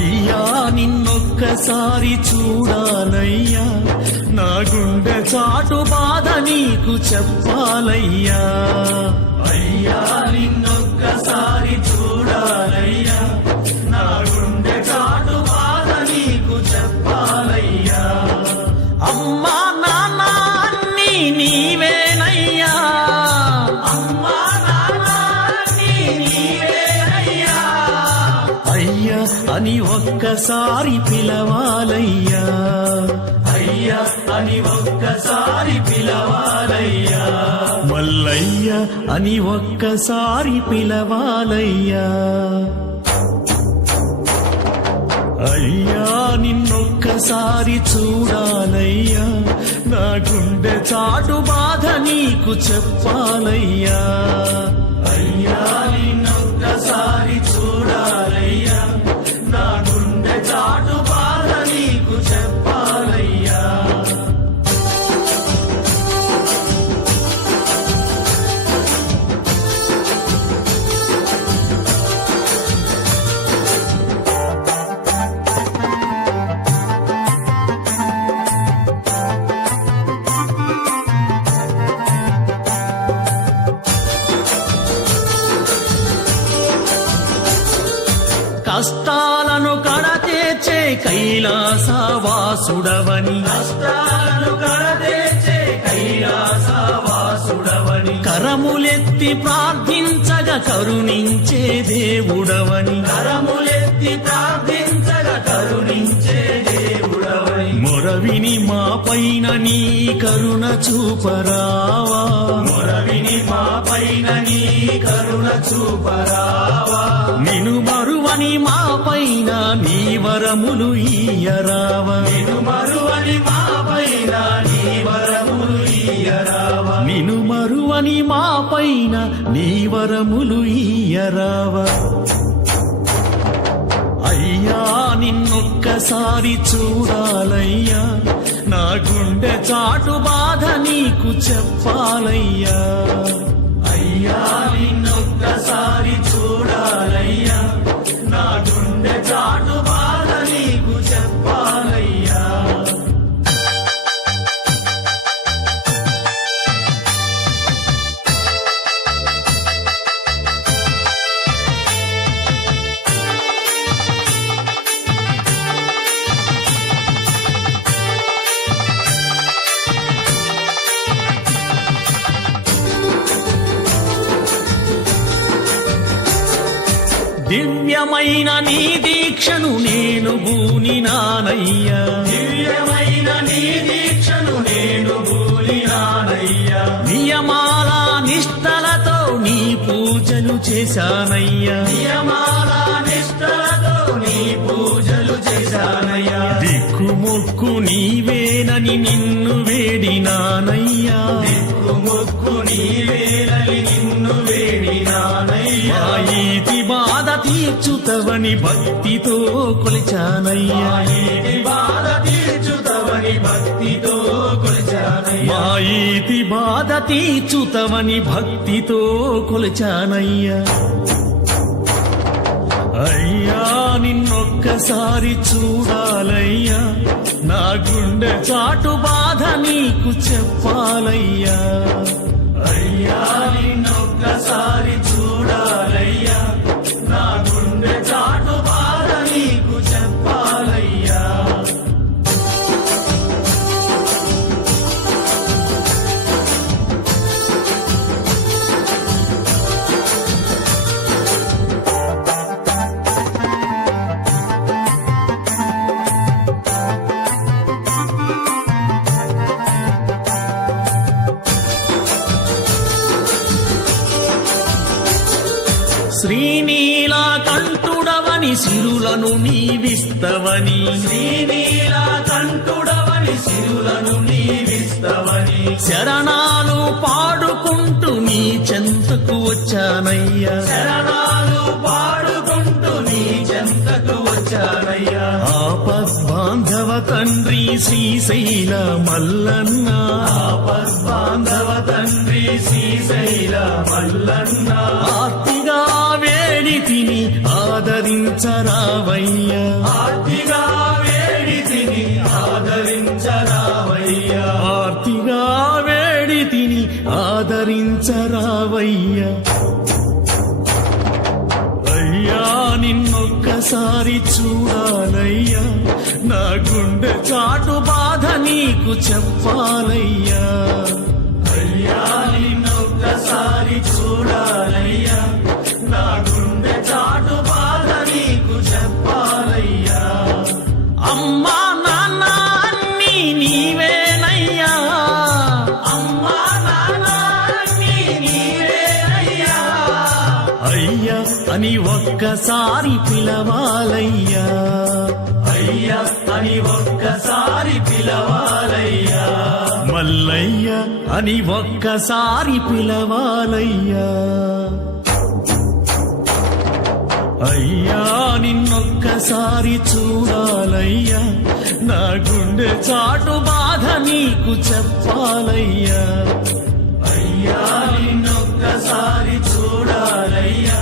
అయ్యా నిన్నొక్కసారి చూడాలయ్యా, నా గుండె చాటు బాధ నీకు చెప్పాలయ్యా. అయ్యా నిన్నొక్కసారి చూడాలయ్యా, నా గుండె చాటు బాధ నీకు చెప్పాలయ్యా. అమ్మా నాన్న అన్నీ నీవేనయ్యా, అమ్మా నాన్న అన్నీ నీవేనయ్యా. అయ్యా అని ఒక్కసారి పిలవాలయ్యా, అయ్యా అని ఒక్కసారి పిలవాలయ్యా. మల్లయ్య అని ఒక్కసారి పిలవాలయ్యా. అయ్యా నిన్నొక్కసారి చూడాలయ్యా, నా గుండె చాటు బాధ నీకు చెప్పాలయ్యా. అయ్యా నిన్నొక్కసారి చూడాలయ్యా, నా గుండె చాటు బాధ నీకు చెప్పాలయ్యా. కష్టాలను కడతేర్చే కైలాసవాసుడవని, కష్టాలను కడతేర్చే కైలాసవాసుడవని, కరములెత్తి ప్రార్థించగా కరుణించే దేవుడవని, కరములెత్తి ప్రార్థించగా కరుణించే దేవుడవని. మొరవిని మా పైన నీ కరుణ చూపరావా, మొరవిని మా పైన నీ కరుణ చూపరావా. నిను మరువని మా పైన నీ వరములు ఇయ్యరావా, నిను మరువని మా పైన నీ వరములు ఇయ్యరావా. నిను మరువని మా పైన నీ వరములు ఇయ్యరావా. అయ్యా నిన్నొక్కసారి చూడాలయ్యా, నా గుండె చాటు బాధ నీకు చెప్పాలయ్యా. అయ్యా నిన్నొక్కసారి చూడాలయ్యా, నా గుండె చాటు బాధ నీకు చెప్పాలయ్యా. దివ్యమైన నీ దీక్షను నేను బూనినానయ్యా, దివ్యమైన నీ దీక్షను నేను బూనినానయ్యా. నియమాల నిష్టలతో నీ పూజలు చేశానయ్యా, నియమాల నిష్టలతో నీ పూజలు చేశానయ్యా. దిక్కుమొక్కు నీవేనని నిన్ను వేడినానయ్యా, దిక్కుమొక్కు నీవేనని నిన్ను వేడినానయ్యా. ఈతి బాధ తీర్చుతవని భక్తితో కొలిచానయ్యా, ఈతి బాధ తీర్చుతవని భక్తితో కొలిచానయ్యా. మా ఈతి బాధ తీర్చుతవని భక్తితో కొలిచానయ్యా. అయ్యా నిన్నొక్కసారి చూడాలయ్యా, నా గుండె చాటు బాధ నీకు చెప్పాలయ్యా. అయ్యా నిన్నొక్కసారి చూడాలయ్యా, నా గుండె చాటు బాధ నీకు చెప్పాలయ్యా. శ్రీనీలకంఠుడవని సిరులను నీవిస్తవని, శ్రీనీలకంఠుడవని సిరులను నీవిస్తవని. శరణాలు పాడుకుంటూ నీ చెంతకు వచ్చానయ్యా, శరణాలు పాడుకుంటూ నీ చెంతకు వచ్చానయ్యా. ఆపద్బాంధవ తండ్రి శ్రీశైల మల్లన్న, ఆపద్బాంధవ తండ్రి శ్రీశైల మల్లన్న. ఆర్తిగా వేడి తిని ఆదరి ఆదరించరావయ్యా ఆర్తిగా వేడితిని ఆదరించరావయ్యా ఆర్తిగా వేడి తిని ఆదరించరావయ్యా అయ్యా నిన్నొక్కసారి చూడాలయ్యా నా గుండె చాటు బాధ నీకు చెప్పాలయ్యా అయ్యా నిన్నొక్కసారి చూడాలయ్యా నా గుండె చాటు బాధ నీకు చెప్పాలయ్యా అమ్మా నాన్న అన్నీ నీవేనయ్యా అమ్మా నాన్న అన్నీ నీవేనయ్యా అయ్యా అని ఒక్కసారి పిలవాలయ్యా అయ్యా అని ఒక్కసారి పిలవాలయ్యా మల్లయ్య అని ఒక్కసారి పిలవాలయ్యా అయ్యా నిన్నొక్కసారి చూడాలయ్యా నా గుండె చాటు బాధ నీకు చెప్పాలయ్యా అయ్యా నిన్నొక్కసారి చూడాలయ్యా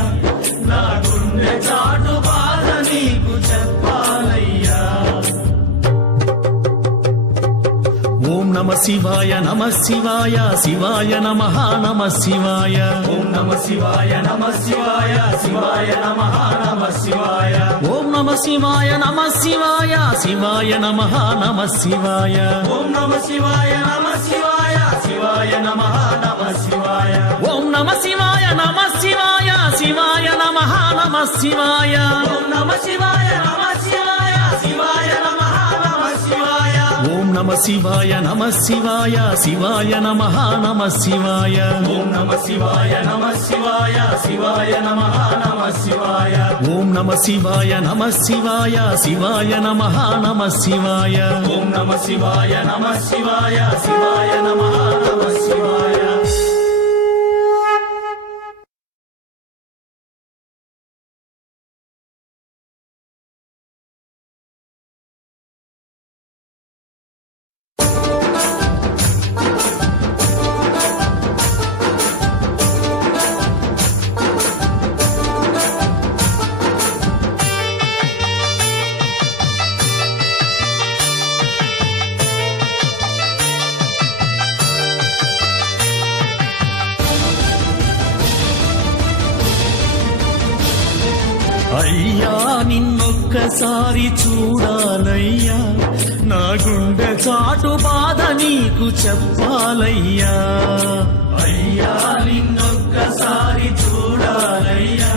నా గుండె చాటు బాధ నీకు చెప్పాలయ్యా ఓం నమ శివాయ నమ శివాయ శివాయ నమః నమ శివాయ ఓం నమ శివాయ నమ శివాయ శివాయ నమః నమ శివాయ ఓం నమ శివాయ నమ శివాయ శివాయ నమః నమ శివాయ ఓం నమ శివాయ నమ శివాయ శివాయ నమః నమ శివాయ ఓం నమ శివాయ నమ శివాయ శివాయ నమః నమ శివాయ ఓం నమ శివాయ నమ శివాయ శివాయ నమః నమ శివాయ ఓం నమ శివాయ నమ శివాయ శివాయ నమః నమ శివాయ ఓం నమ శివాయ నమ శివాయ శివాయ నమః నమ శివాయ ఓం నమ శివాయ నమ శివాయ శివాయ నమః నమ శివాయ ఓం నమ శివాయ నమ శివాయ శివాయ నమః నమ శివాయ అయ్యా నిన్నొక్కసారి చూడాలయ్యా నా గుండె చాటు బాధ నీకు చెప్పాలయ్యా అయ్యా నిన్నొక్కసారి చూడాలయ్యా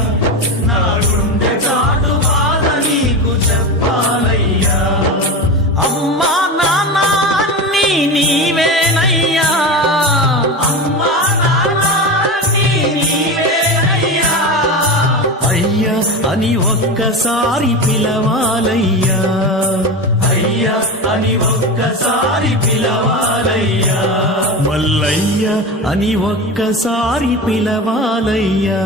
నా గుండె చాటు బాధ నీకు చెప్పాలయ్యా అమ్మా నాన్న అన్నీ నీవేనయ్యా అమ్మా నాన్న అన్నీ నీవేనయ్యా అయ్యా అని ఒక్కసారి పిలవాలయ్యా అయ్యా అని ఒక్కసారి పిలవాలయ్యా మల్లయ్య అని ఒక్కసారి పిలవాలయ్యా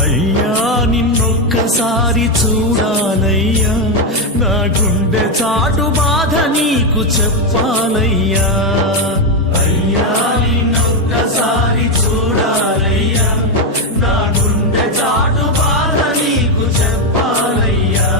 అయ్యా నిన్నొక్కసారి చూడాలయ్యా నా గుండె చాటు బాధ నీకు చెప్పాలయ్యా అయ్యా నిన్నొక్కసారి చూడాలయ్యా నా గుండె చాటు బాధ నీకు చెప్పాలయ్యా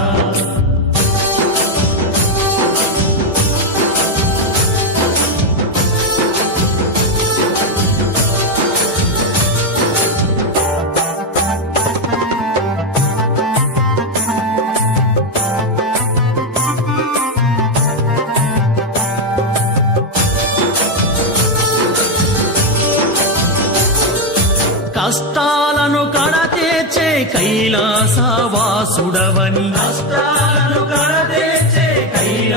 కష్టాలను కడతేర్చే కైలాసవాసుడవని కష్టాలను కడతేర్చే కైలాసవాసుడవని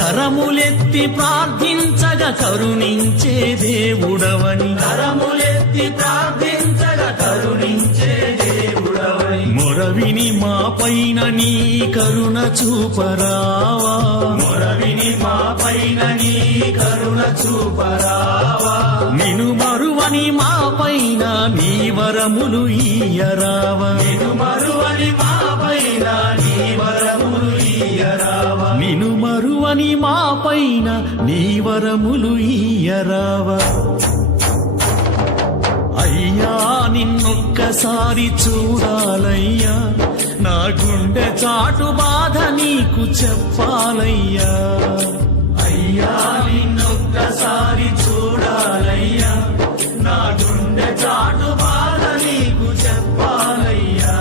కరములెత్తి ప్రార్థించగా కరుణించే దేవుడవని కరములెత్తి ప్రార్థించగా కరుణించే దేవుడవని మొరవిని మా పైన నీ కరుణ చూపరావా మొరవిని మా పైన నీ కరుణ చూపరావా నిను మరువని మా పైన నీ వరములు ఈయరావా నిన్ను మరువని మా పైన నీ వరములు ఈయరావా నిను మరువని మా పైన నీ వరములు ఈయరావా అయ్యా నిన్నొక్కసారి చూడాలయ్యా, నా గుండె చాటు బాధ నీకు చెప్పాలయ్యా. అయ్యా నిన్నొక్కసారి చూడాలయ్యా, నా గుండె చాటు బాధ నీకు చెప్పాలయ్యా.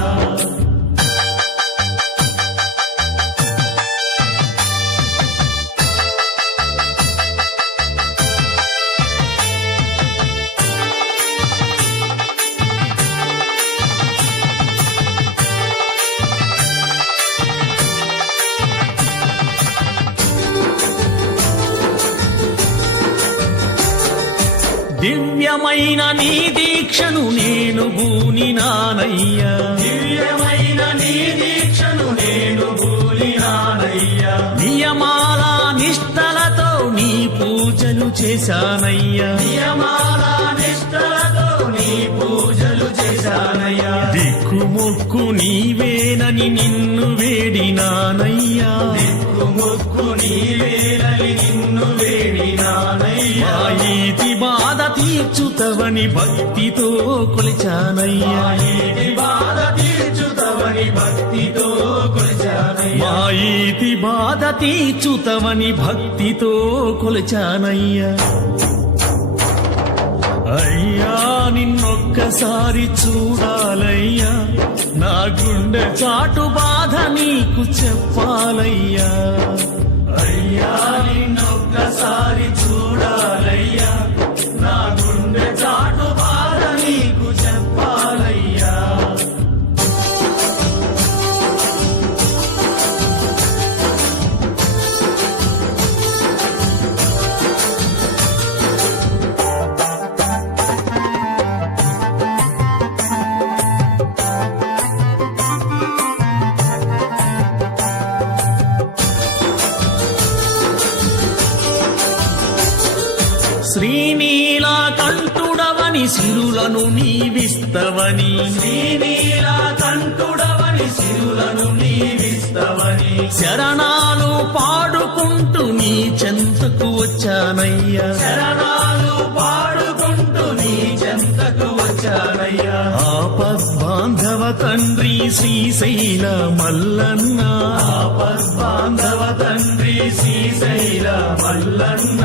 దివ్యమైన నీ దీక్షను నేను బూనినానయ్యా, దివ్యమైన నీ దీక్షను నేను బూనినానయ్యా. నియమాల నిష్టలతో నీ పూజలు చేశానయ్యా, నియమాల నిష్టలతో నీ పూజలు చేశానయ్యా. దిక్కుమొక్కు నీవేనని నిన్ను వేడినానయ్యా, దిక్కుమొక్కు నీవేనని నిన్ను వేడినానయ్యా. ఈతి బాధ తీర్చుతవని భక్తితో కొలిచానయ్యా, ఈతి బాధ తీర్చుతవని భక్తితో కొలిచానయ్యా. మా ఈతి బాధ తీర్చుతవని భక్తితో కొలిచానయ్యా. అయ్యా నిన్నొక్కసారి చూడాలయ్యా, నా గుండె చాటు బాధ నీకు చెప్పాలయ్యా. అయ్యా నిన్నొక్కసారి చూడాలయ్యా, నా గుండె చాటు బాధ నీకు చెప్పాలయ్యా. శ్రీనీలా కంఠుడవని సిరులను నీవిస్తవని, శ్రీనీలా కంఠుడవని సిరులను నీవిస్తవని. శరణాలు పాడుకుంటూ నీ చెంతకు వచ్చానయ్యా, శరణాలు పాడుకుంటూ నీ చెంతకు వచ్చానయ్యా. ఆపద్బాంధవ తండ్రి శ్రీశైల మల్లన్న, ఆపద్బాంధవ తండ్రి శ్రీశైల మల్లన్న.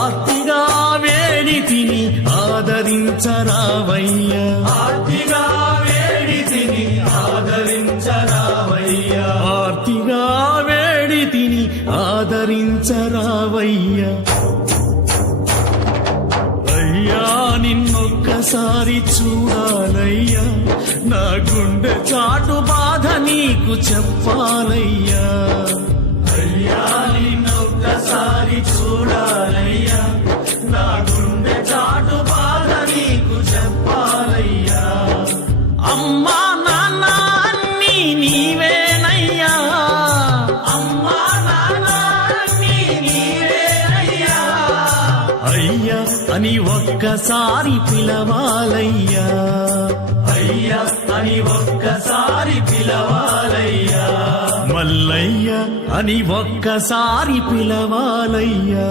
ఆర్తిగా వేడి తిని ఆదరించరావయ్యా, ఆర్తిగా వేడి తిని ఆదరించరావయ్యా. ఆర్తిగా వేడి తిని ఆదరించరావయ్యా. అయ్యా నిన్నొక్కసారి చూడాలయ్యా, నా గుండె చాటు బాధ నీకు చెప్పాలయ్యా. అయ్యా నిన్నొక్కసారి చూడాలయ్యా, నా గుండె చాటు బాధ నీకు చెప్పాలయ్యా. అమ్మా నాన్న అన్నీ నీవేనయ్యా, అమ్మా నాన్న అన్నీ నీవేనయ్యా. అయ్యా అని ఒక్కసారి పిలవాలయ్యా, అయ్యా అని ఒక్కసారి పిలవాలయ్యా. మల్లయ్య అని ఒక్కసారి పిలవాలయ్యా.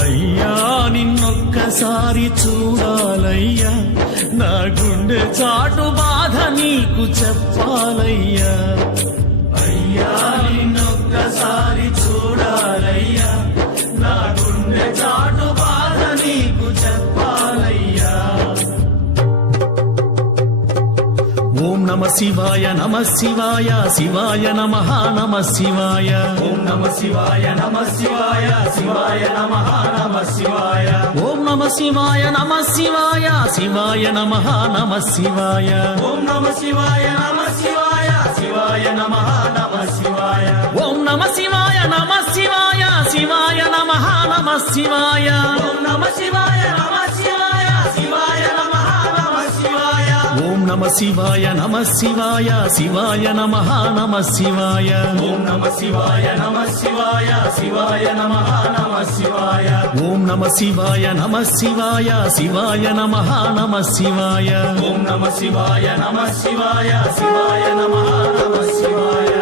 అయ్యా నిన్నొక్కసారి చూడాలయ్యా, నా గుండె చాటు బాధ నీకు చెప్పాలయ్యా. అయ్యా నిన్నొక్కసారి చూడాలయ్యా, నా గుండె చాటు బాధ నీకు చెప్పాలయ్యా. ఓం నమ శివాయ నమ శివాయ, శివాయ నమః నమ శివాయ. ఓం నమ శివాయ నమ శివాయ, శివాయ నమః నమ శివాయ. ఓం నమ శివాయ నమ శివాయ, శివాయ నమః నమ శివాయ. ఓం నమ శివాయ నమ శివాయ, శివాయ నమః నమ శివాయ. ఓం నమ శివాయ నమ శివాయ, శివాయ నమః నమ శివాయ. ఓం నమ శివాయ నమ శివాయ, శివాయ నమః నమ శివాయ. ఓం నమ శివాయ నమ శివాయ, శివాయ నమః నమ శివాయ. ఓం నమ శివాయ నమ శివాయ, శివాయ నమః నమ శివాయ. ఓం నమ శివాయ నమ శివాయ, శివాయ నమః నమ శివాయ. ఓం నమ శివాయ నమ శివాయ, శివాయ నమః నమ శివాయ.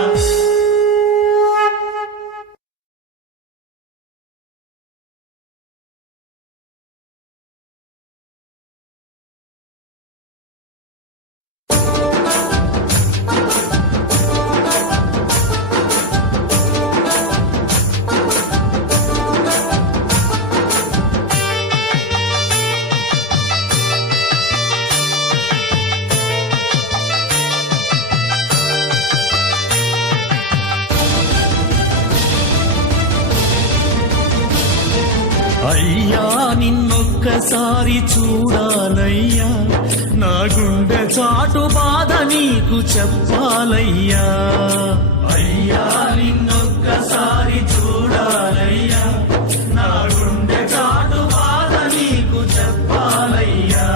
అయ్యా నిన్నొక్కసారి చూడాలయ్యా, నా గుండె చాటు బాధ నీకు చెప్పాలయ్యా. అయ్యా నిన్నొక్కసారి చూడాలయ్యా, నా గుండె చాటు బాధ నీకు చెప్పాలయ్యా.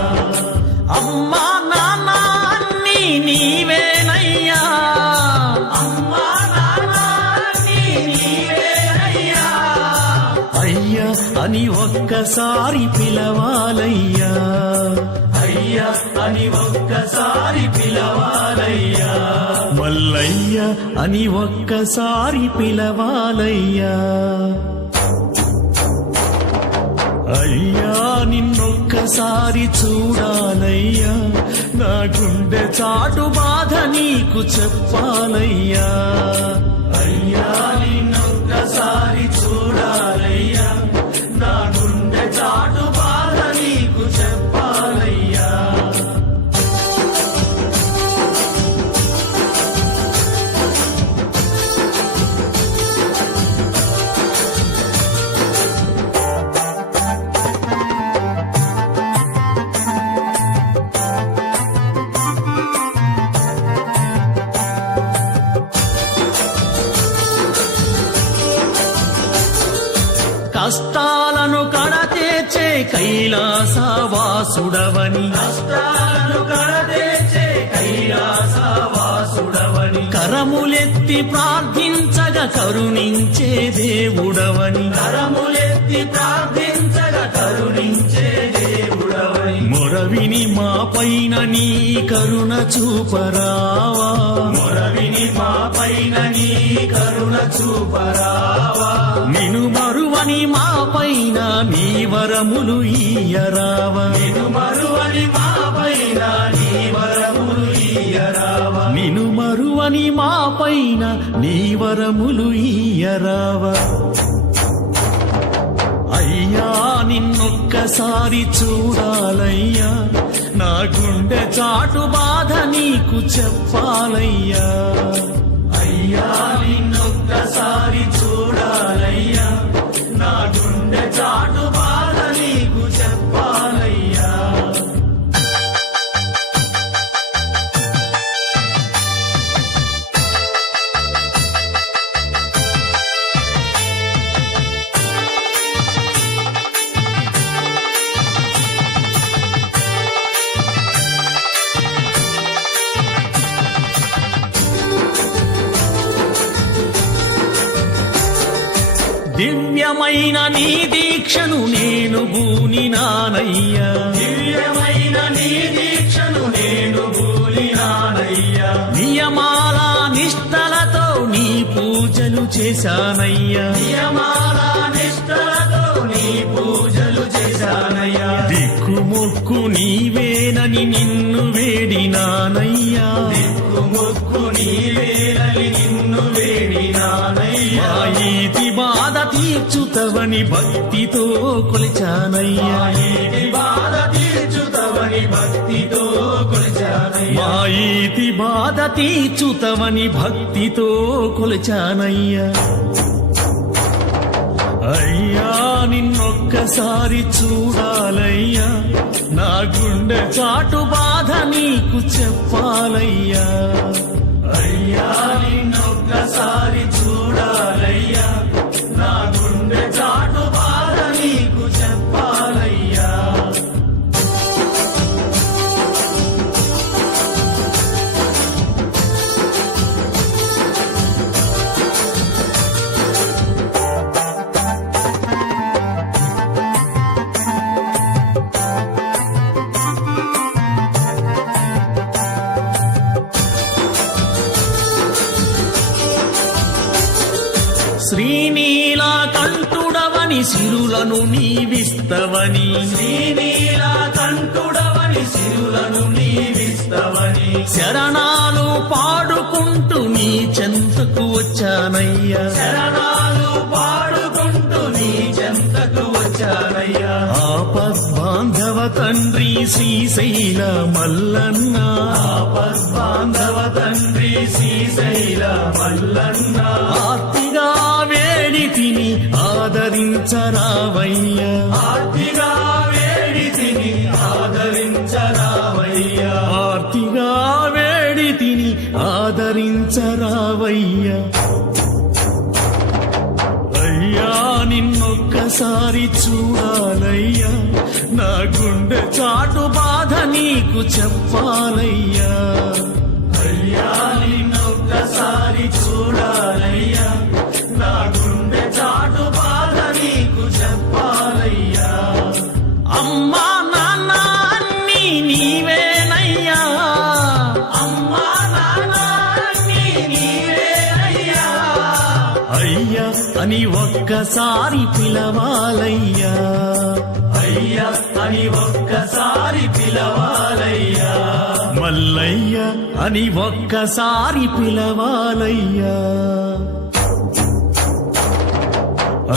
అమ్మా నాన్న అన్నీ నీవేనయ్యా, అమ్మా నాన్న అన్నీ నీవేనయ్యా. అయ్యా అని ఒక్కసారి పిలవాలయ్యా, అయ్యా అని ఒక్కసారి పిలవాలయ్యా. మల్లయ్య అని ఒక్కసారి పిలవాలయ్యా. అయ్యా నిన్నొక్కసారి చూడాలయ్యా, నా గుండె చాటు బాధ నీకు చెప్పాలయ్యా. అయ్యా నిన్నొక్కసారి చూడాలయ్యా, నా గుండె చాటు బాధ నీకు చెప్పాలయ్యా. కష్టాలను కడతేర్చే కైలాసవాసుడవని, కష్టాలను కడతేర్చే కైలాసవాసుడవని, కరములెత్తి ప్రార్థించగా కరుణించే దేవుడవని, కరములెత్తి ప్రార్థించగా కరుణించే దేవుడవని. మొరవిని మా పైన నీ కరుణ చూపరావా, మొరవిని మా పైన నీ కరుణ చూపరావా. నిను మరువని మా పైన నీ వరములు ఇయ్యరావా, నిను మరువని మా పైన నీ వరములు ఇయ్యరావా. నిను మరువని మా పైన నీ వరములు ఇయ్యరావా. అయ్యా నిన్నొక్కసారి చూడాలయ్యా, నా గుండె చాటు బాధ నీకు చెప్పాలయ్యా. అయ్యా నిన్నొక్కసారి చూడాలయ్యా, నా గుండె చాటు బాధ నీకు చెప్పాలయ్యా. దివ్యమైన నీ దీక్షను నేను బూనినానయ్యా, దివ్యమైన నీ దీక్షను నేను బూనినానయ్యా. నియమాల నిష్టలతో నీ పూజలు చేశానయ్యా, నియమాల నిష్టలతో నీ పూజలు చేశానయ్యా. దిక్కుమొక్కు నీవేనని నిన్ను వేడినానయ్యా, దిక్కుమొక్కు నీవేనని నిన్ను వేడినానయ్యా. ఈతి బాధ తీర్చుతవని భక్తితో కొలిచానయ్యా, ఈతి బాధ తీర్చుతవని భక్తితో కొలిచానయ్యా. మా ఈతి బాధ తీర్చుతవని భక్తితో కొలిచానయ్యా. అయ్యా నిన్నొక్కసారి చూడాలయ్యా, నా గుండె చాటు బాధ నీకు చెప్పాలయ్యా. అయ్యా నిన్నొక్కసారి చూడాలయ్యా, నా గుండె చాటు బాధ నీకు చెప్పాలయ్యా. శ్రీనీలకంఠుడవని సిరులను నీవిస్తవని, శ్రీనీలకంఠుడవని సిరులను నీవిస్తవని. శరణాలు పాడుకుంటూ నీ చెంతకు వచ్చానయ్యా, శరణాలు పాడుకుంటూ నీ చెంతకు వచ్చానయ్యా. ఆపద్బాంధవ తండ్రి శ్రీశైల మల్లన్న, ఆపద్బాంధవ తండ్రి శ్రీశైల మల్లన్న. ఆర్తిగా వేడి వేడి తిని ఆదరించరావయ్యా ఆర్తిగా వేడి తిని ఆదరించరావయ్యా ఆర్తిగా వేడి తిని ఆదరించరావయ్యా అయ్యా నిన్నొక్కసారి చూడాలయ్యా నా గుండె చాటు బాధ నీకు చెప్పాలయ్యా అయ్యా నిన్నొక్కసారి చూడాలయ్యా నా గుండె చాటు బాధ నీకు చెప్పాలయ్యా అమ్మా నాన్న అన్నీ నీవేనయ్యా అమ్మా నాన్న అన్నీ నీవేనయ్యా అయ్యా అని ఒక్కసారి పిలవాలయ్యా అయ్యా అని ఒక్కసారి పిలవాలయ్యా మల్లయ్య అని ఒక్కసారి పిలవాలయ్యా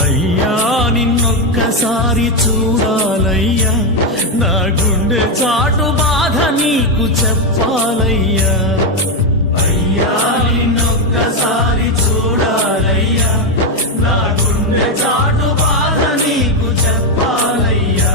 అయ్యా నిన్నొక్కసారి చూడాలయ్యా నా గుండె చాటు బాధ నీకు చెప్పాలయ్యా అయ్యా నిన్నొక్కసారి చూడాలయ్యా నా గుండె చాటు బాధ నీకు చెప్పాలయ్యా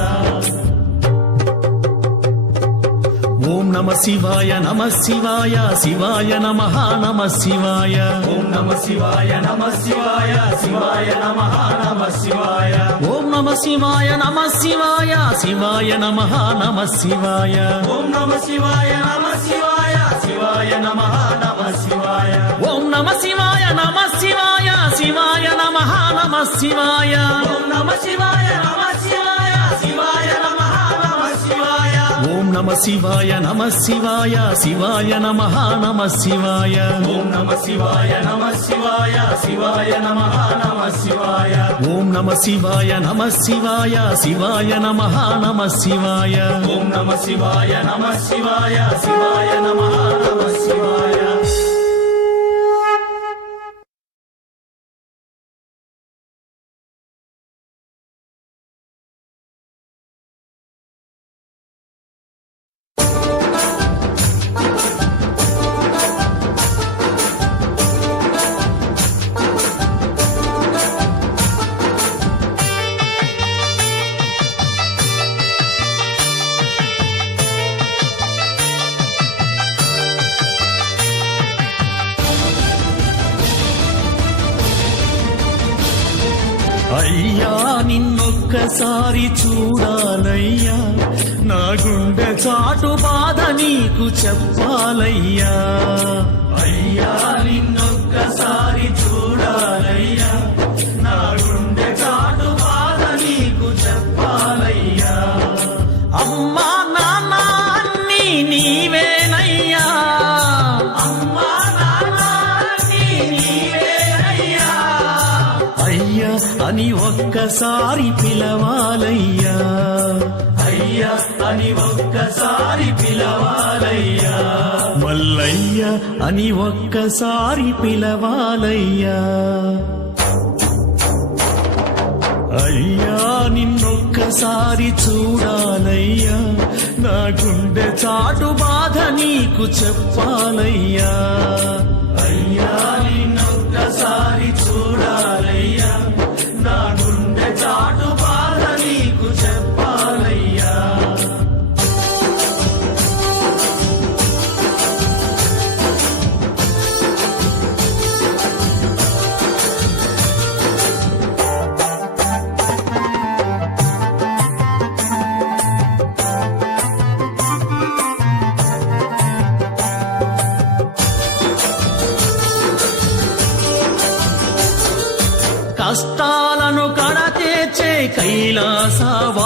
ఓం నమ శివాయ నమ శివాయ శివాయ నమః నమ శివాయ ఓం నమ శివాయ నమ శివాయ శివాయ నమః నమ శివాయ ఓం నమ శివాయ నమ శివాయ శివాయ నమః నమ శివాయ ఓం నమ శివాయ నమ శివాయ శివాయ నమః నమ శివాయ ఓం నమ శివాయ నమ శివాయ శివాయ నమః నమ శివాయ ఓం నమ శివాయ నమ శివాయ శివాయ నమః నమ శివాయ ఓం నమ శివాయ నమ శివాయ శివాయ నమః నమ శివాయ ఓం నమ శివాయ నమ శివాయ శివాయ నమః నమ శివాయ ఓం నమ శివాయ నమ శివాయ శివాయ నమః నమ శివాయ ఓం నమ శివాయ నమ శివాయ శివాయ నమః నమ శివాయ అయ్యా నిన్నొక్కసారి చూడాలయ్యా నా గుండె చాటు బాధ నీకు చెప్పాలయ్యా అయ్యా నిన్నొక్కసారి చూడాలయ్యా నా గుండె చాటు బాధ నీకు చెప్పాలయ్యా అమ్మా నాన్న అన్నీ నీవేనయ్యా అమ్మా నాన్న అన్నీ నీవేనయ్యా అయ్యా అని ఒక్కసారి పిలవాలయ్యా అయ్యా అని ఒక్కసారి పిలవాలయ్యా మల్లయ్య అని ఒక్కసారి పిలవాలయ్యా అయ్యా నిన్నొక్కసారి చూడాలయ్యా నా గుండె చాటు బాధ నీకు చెప్పాలయ్యా అయ్యా నిన్నొక్కసారి చూడాలయ్యా నా గుండె చాటు బాధ నీకు చెప్పాలయ్యా కష్టాలను కడతేచే కైలాసవాసుడవని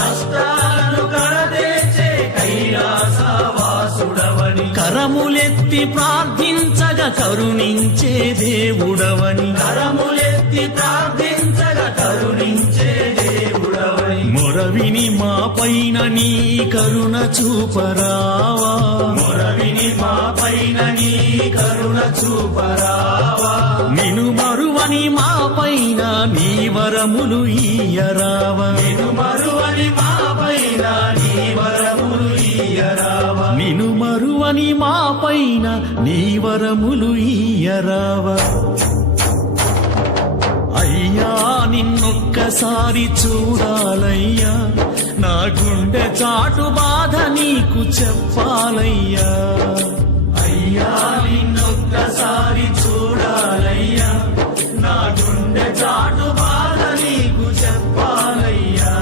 కష్టాలను కడతేచే కైలాసవాసుడవని కరములెత్తి ప్రార్థించగా కరుణించే దేవుడవని కరములెత్తి ప్రార్థించగా కరుణించే దేవుడవని మొరవిని మా పైన నీ కరుణ చూపరావా మొరవిని మా పైన నీ కరుణ చూపరావా నిను మరువని మా పైన నీ వరములు ఈయరావా నిన్ను మరువని మా పైన నీ వరములు ఈయరావా నిను మరువని మా పైన నీ వరములు ఈయరావా అయ్యా నిన్నొక్కసారి చూడాలయ్యా, నా గుండె చాటు బాధ నీకు చెప్పాలయ్యా. అయ్యా నిన్నొక్కసారి చూడాలయ్యా, నా గుండె చాటు బాధ నీకు చెప్పాలయ్యా.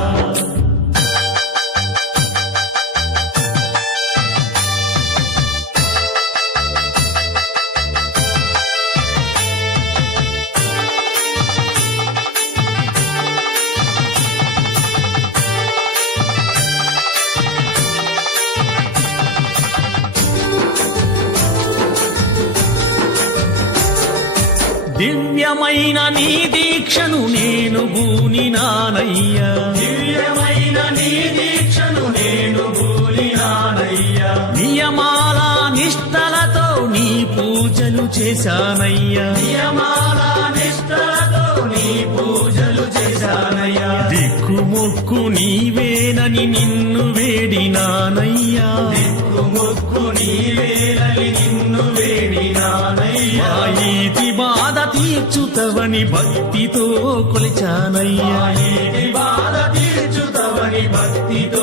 దివ్యమైన నీ దీక్షను నేను బూనినానయ్యా, దివ్యమైన నీ దీక్షను నేను బూనినానయ్యా. నియమాల నిష్టలతో నీ పూజలు చేశానయ్యా, నియమాల నిష్టలతో నీ పూజలు చేశానయ్యా. దిక్కుమొక్కు నీవేనని నిన్ను వేడినానయ్యా, దిక్కుమొక్కు నీవేనని నిన్ను వేడినానయ్యా. ఈతి బాధ తీర్చుతవని భక్తితో కొలిచానయ్యా, ఈతి బాధ తీర్చుతవని భక్తితో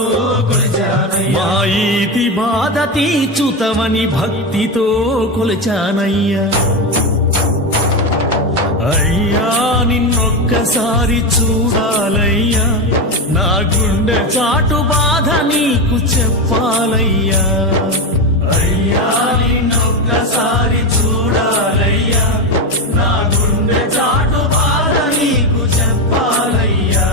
కొలిచానయ్యా. మా ఈతి బాధ తీర్చుతవని భక్తితో కొలిచానయ్యా. అయ్యా నిన్నొక్కసారి చూడాలయ్యా, నా గుండె చాటు బాధ నీకు చెప్పాలయ్యా. అయ్యా నిన్నొక్కసారి చూడాలయ్యా, నా గుండె చాటు బాధ నీకు చెప్పాలయ్యా.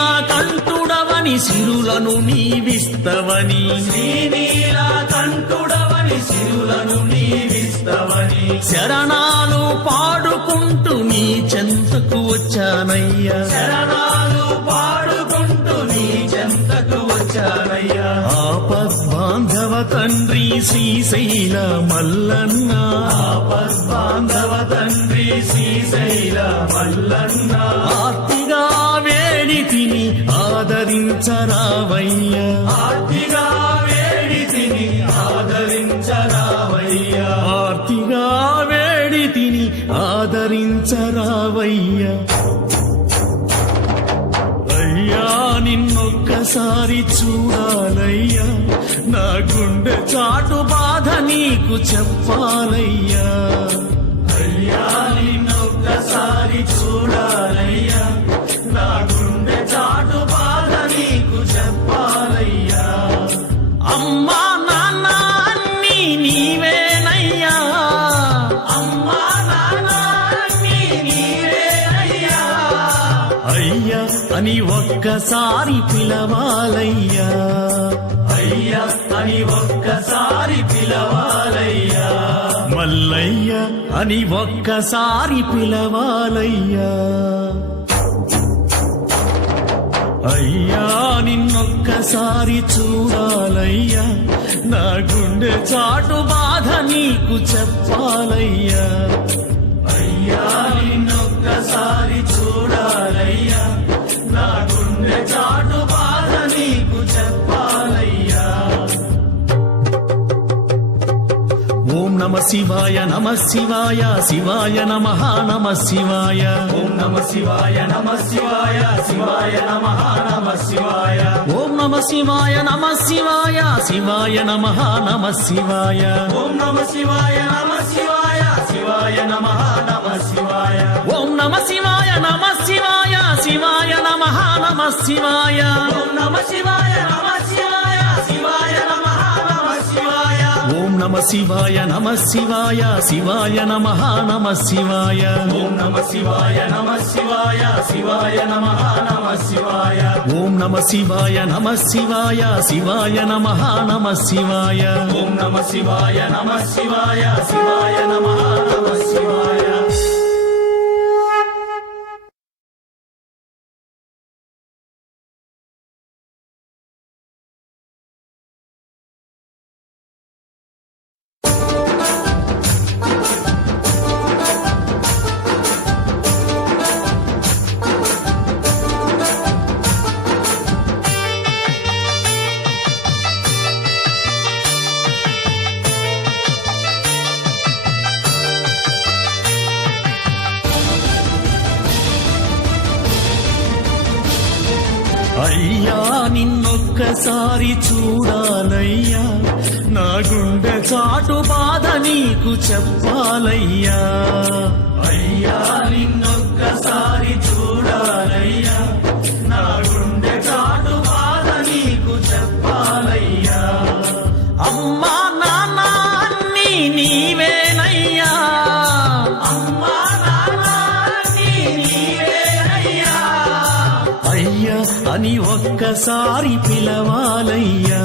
శ్రీనీలకంఠుడవని సిరులను నీవిస్తవని, శ్రీనీలకంఠుడవని సిరులను నీవిస్తవని. శరణాలు పాడుకుంటూ నీ చెంతకు వచ్చానయ్యా, శరణాలు పాడుకుంటూ నీ చెంతకు వచ్చానయ్యా. ఆపద్బాంధవ తండ్రి శ్రీశైల మల్లన్న, ఆపద్బాంధవ తండ్రి శ్రీశైల మల్లన్న. ఆర్తిగా వేడి తిని ఆదరించరావయ్యా, ఆర్తిగా వేడి తిని ఆదరించరావయ్యా. ఆర్తిగా వేడి తిని ఆదరించరావయ్యా. అయ్యా నిన్నొక్కసారి చూడాలయ్యా, నా గుండె చాటు బాధ నీకు చెప్పాలయ్యా. అయ్యా నిన్నొక్కసారి చూడాలయ్యా, నా గుండె చాటు బాధ నీకు చెప్పాలయ్యా. అమ్మా నాన్న అన్నీ నీవేనయ్యా, అమ్మా నాన్న అన్నీ నీవేనయ్యా. అయ్యా అని ఒక్కసారి పిలవాలయ్యా, అయ్యా అని ఒక్కసారి పిలవాలయ్యా. మల్లయ్య అని ఒక్కసారి పిలవాలయ్యా. అయ్యా నిన్నొక్కసారి చూడాలయ్యా, నా గుండె చాటు బాధ నీకు చెప్పాలయ్యా. అయ్యా నిన్నొక్కసారి చూడాలయ్యా, నా గుండె చాటు బాధ నీకు చెప్పాలయ్యా. ఓం నమ శివాయ నమ శివాయ, శివాయ నమః నమ శివాయ. ఓం నమ శివాయ నమ శివాయ, శివాయ నమః నమ శివాయ. ఓం నమ శివాయ నమ శివాయ, శివాయ నమః నమ శివాయ. ఓం నమ శివాయ నమ శివాయ, శివాయ నమః నమ శివాయ. ఓం నమ శివాయ నమ శివాయ, శివాయ నమః నమ శివాయ. ఓం నమ శివాయ నమ శివాయ, శివాయ నమః నమ శివాయ. ఓం నమ శివాయ నమ శివాయ, శివాయ నమః నమ శివాయ. ఓం నమ శివాయ నమ శివాయ, శివాయ నమః నమ శివాయ. ఓం నమ శివాయ నమ శివాయ, శివాయ నమః నమ శివాయ. ఓం నమ శివాయ నమ శివాయ, శివాయ నమః నమ శివాయ. అయ్యా నిన్నొక్కసారి చూడాలయ్యా, నా గుండె చాటు బాధ నీకు చెప్పాలయ్యా. అయ్యా నిన్నొక్కసారి చూడాలయ్యా, నా గుండె చాటు బాధ నీకు చెప్పాలయ్యా. అమ్మా నాన్న అన్నీ నీవేనయ్యా, అమ్మా నాన్న అన్నీ నీవేనయ్యా. అయ్యా అని ఒక్కసారి పిలవాలయ్యా,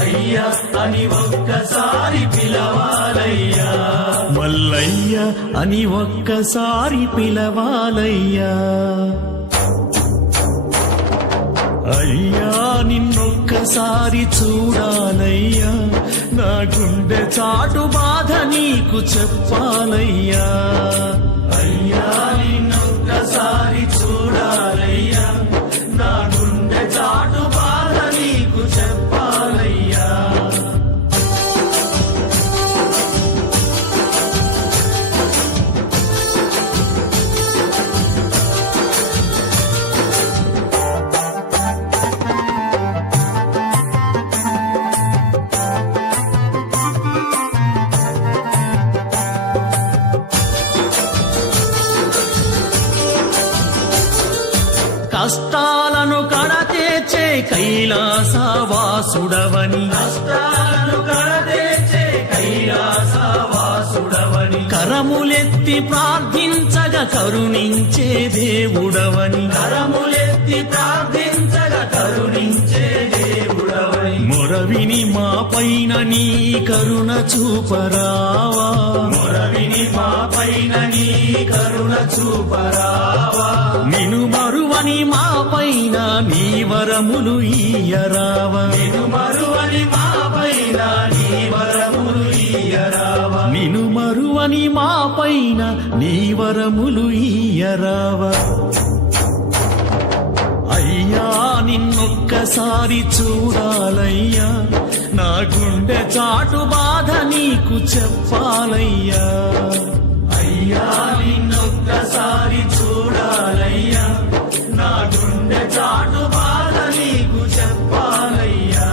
అయ్యా అని ఒక్కసారి పిలవాలయ్యా. మల్లయ్య అని ఒక్కసారి పిలవాలయ్యా. అయ్యా నిన్నొక్కసారి చూడాలయ్యా, నా గుండె చాటు బాధ నీకు చెప్పాలయ్యా. అయ్యా నిన్నొక్కసారి చూడాలయ్యా, నా గుండె చాటు బాధ నీకు చెప్పాలయ్యా. కష్టాలను కడతేర్చే కైలాసవాసుడవని, కష్టాలను కడతేర్చే కైలాసవాసుడవని, కరములెత్తి ప్రార్థించగా కరుణించే దేవుడవని, కరములెత్తి ప్రార్థించగా కరుణించే దేవుడవని. మొరవిని మా పైన నీ కరుణ చూపరావా, మొరవిని మా పైన నీ కరుణ చూపరావా. నిను మరువని మా పైన నీ వరములు ఇయ్యరావా, నిను మరువని మా పైన నీ వరములు ఇయ్యరావా. నిను మరువని మా పైన నీ వరములు ఇయ్యరావా. అయ్యా నిన్నొక్కసారి చూడాలయ్యా, నా గుండె చాటు బాధ నీకు చెప్పాలయ్యా. అయ్యా నిన్నొక్కసారి చూడాలయ్యా, నా గుండె చాటు బాధ నీకు చెప్పాలయ్యా.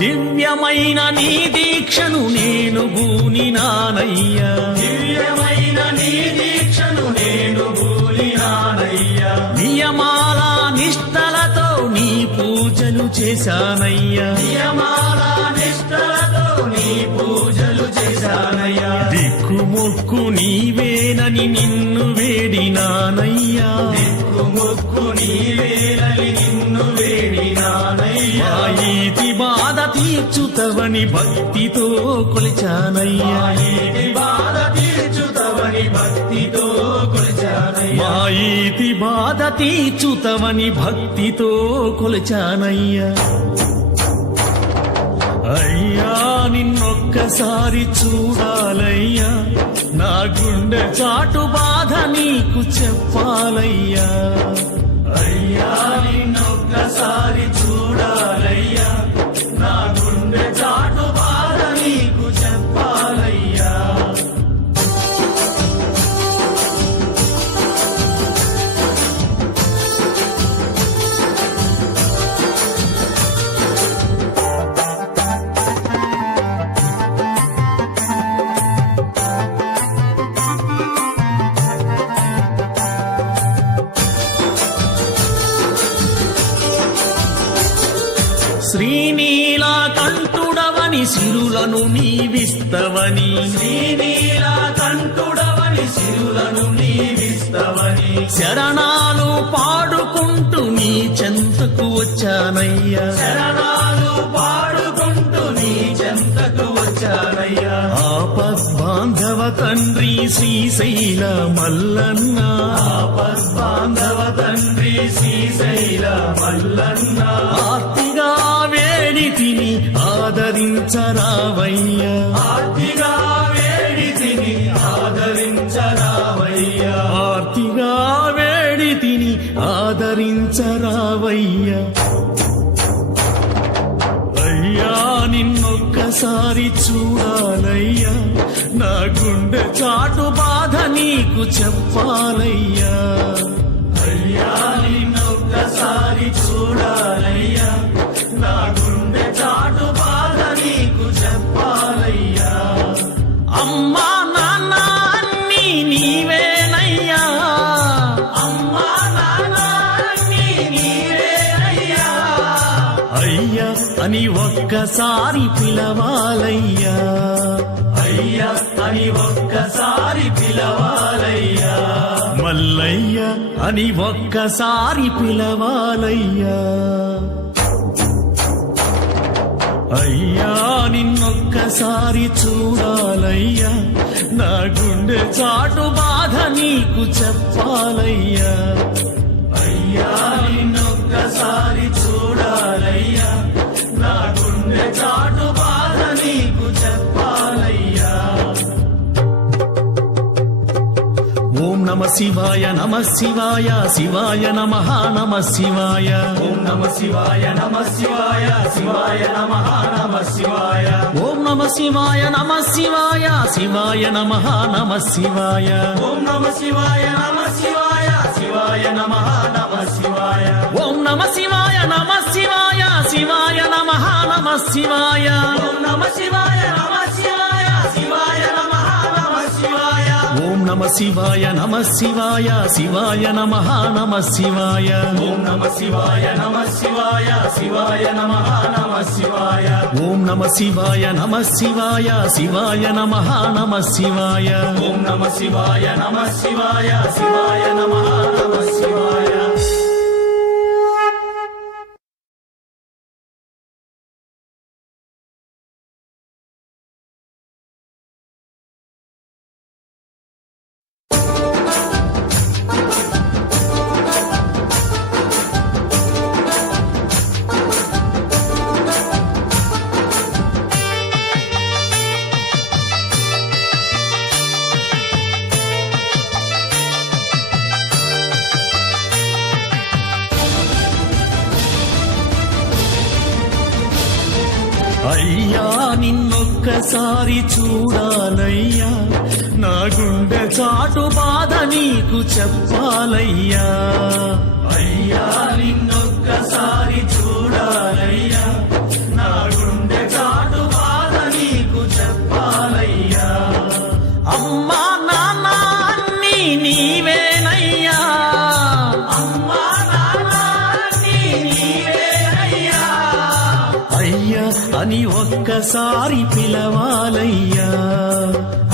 దివ్యమైన నీ దీక్షను నేను బూనినానయ్యా, దివ్యమైన నీ దీక్షను నేను బూనినానయ్యా. నియమాల నిష్టలతో నీ పూజలు చేశానయ్యా, నియమాల నిష్టలతో నీ పూజలు చేశానయ్యా. దిక్కుమొక్కు నీవేనని నిన్ను వేడినానయ్యా, దిక్కుమొక్కు నీవేనని నిన్ను వేడినానయ్యా. ఈతి బాధ తీర్చుతవని భక్తితో కొలిచానయ్యా, ఈతి బాధ తీర్చుతవని భక్తితో కొలిచానయ్యా. మా ఈతి బాధ తీర్చుతవని భక్తితో కొలిచానయ్యా. అయ్యా నిన్నొక్కసారి చూడాలయ్యా, నా గుండె చాటు బాధ నీకు చెప్పాలయ్యా. అయ్యా నిన్నొక్కసారి చూడాలయ్యా, నా గుండె చాటు బాధ నీకు చెప్పాలయ్యా. శ్రీనీలకంఠుడవని సిరులను నీవిస్తవని, శ్రీనీలకంఠుడవని సిరులను నీవిస్తవని. శరణాలు పాడుకుంటూ నీ చెంతకు వచ్చానయ్యా, శరణాలు పాడుకుంటూ నీ చెంతకు వచ్చానయ్యా. ఆపద్బాంధవ తండ్రి శ్రీశైల మల్లన్న, ఆపద్బాంధవ తండ్రి శ్రీశైల మల్లన్న. ఆర్తిగా వేడి తిని ఆదరించరావయ్యా ఆర్తిగా వేడి తిని ఆదరించరావయ్యా ఆర్తిగా వేడి తిని ఆదరించరావయ్యా అయ్యా నిన్నొక్కసారి చూడాలయ్యా నా గుండె చాటు బాధ నీకు చెప్పాలయ్యా అయ్యా నిన్నొక్కసారి చూడాలయ్యా నా గుండె చాటు బాధ నీకు చెప్పాలయ్యా అమ్మా నాన్న అన్నీ నీవేనయ్యా అమ్మా నాన్న అన్నీ నీవేనయ్యా అయ్యా అని ఒక్కసారి పిలవాలయ్యా అయ్యా అని ఒక్కసారి పిలవాలయ్యా మల్లయ్య అని ఒక్కసారి పిలవాలయ్యా అయ్యా నిన్నొక్కసారి చూడాలయ్యా నా గుండె చాటు బాధ నీకు చెప్పాలయ్యా అయ్యా నిన్నొక్కసారి చూడాలయ్యా నా గుండె చాటు బాధ నీకు చెప్పాలయ్యా ఓం నమ శివాయ నమ శివాయ శివాయ నమః నమ శివాయ ఓం నమ శివాయ నమ శివాయ శివాయ నమః నమ శివాయ ఓం నమ శివాయ నమ శివాయ శివాయ నమః నమ శివాయ ఓం నమ శివాయ నమ శివాయ శివాయ నమః నమ శివాయ ఓం నమ శివాయ నమ శివాయ శివాయ నమః నమ శివాయ ఓం నమ శివాయ నమ శివాయ శివాయ నమః నమ శివాయ ఓం నమ శివాయ నమ శివాయ శివాయ నమః నమ శివాయ ఓం నమ శివాయ నమ శివాయ శివాయ నమః నమ శివాయ ఓం నమ శివాయ నమ శివాయ శివాయ నమః నమ శివాయ ఓం నమ శివాయ నమ శివాయ శివాయ నమః నమ శివాయ అయ్యా నిన్నొక్కసారి చూడాలయ్యా నా గుండె చాటు బాధ నీకు చెప్పాలయ్యా అయ్యా నిన్నొక్కసారి చూడాలయ్యా నా గుండె చాటు బాధ నీకు చెప్పాలయ్యా అమ్మా నాన్న అన్నీ నీవేనయ్యా అమ్మా నాన్న అన్నీ నీవేనయ్యా అయ్యా అని ఒక్కసారి పిలవాలయ్యా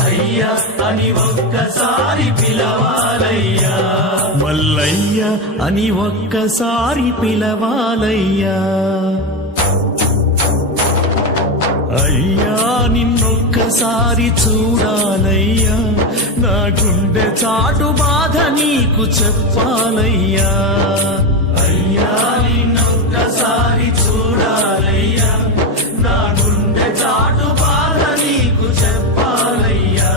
అయ్యా అని ఒక్కసారి పిలవాలయ్యా మల్లయ్య అని ఒక్కసారి పిలవాలయ్యా అయ్యా నిన్నొక్కసారి చూడాలయ్యా నా గుండె చాటు బాధ నీకు చెప్పాలయ్యా అయ్యా నిన్నొక్కసారి చూడాలయ్యా నా గుండె చాటు బాధ నీకు చెప్పాలయ్యా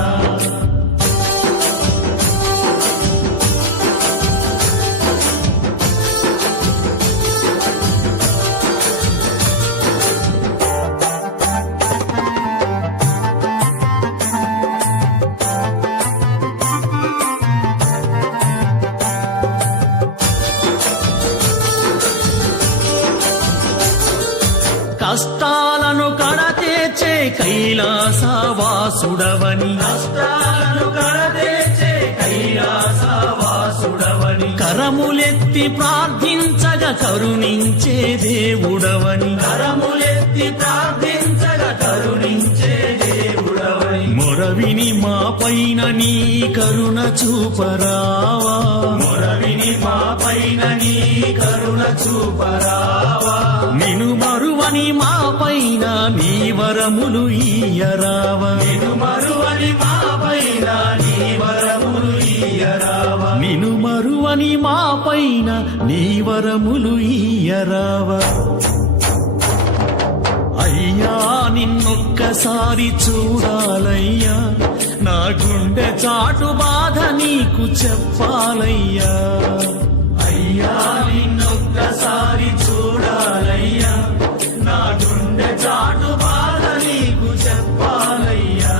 కష్టాలను కడతేచే కైలాసవాసుడవని కష్టాలను కడతేచే కైలాసవాసుడవని కరములెత్తి ప్రార్థించగా కరుణించే దేవుడవని కరములెత్తి ప్రార్థించగా కరుణించే దేవుడవని మొరవిని మా పైన నీ కరుణ చూపరావా మొరవిని మా పైన నీ కరుణ చూపరావా నిను మరువని మా పైన నీ వరములు ఈయరావా నిన్ను మరువని మా పైన నీ వరములు ఈయరావా నిను మరువని మా పైన నీ వరములు ఈయరావా అయ్యా నిన్నొక్కసారి చూడాలయ్యా, నా గుండె చాటు బాధ నీకు చెప్పాలయ్యా. అయ్యా నిన్నొక్కసారి చూడాలయ్యా, నా గుండె చాటు బాధ నీకు చెప్పాలయ్యా.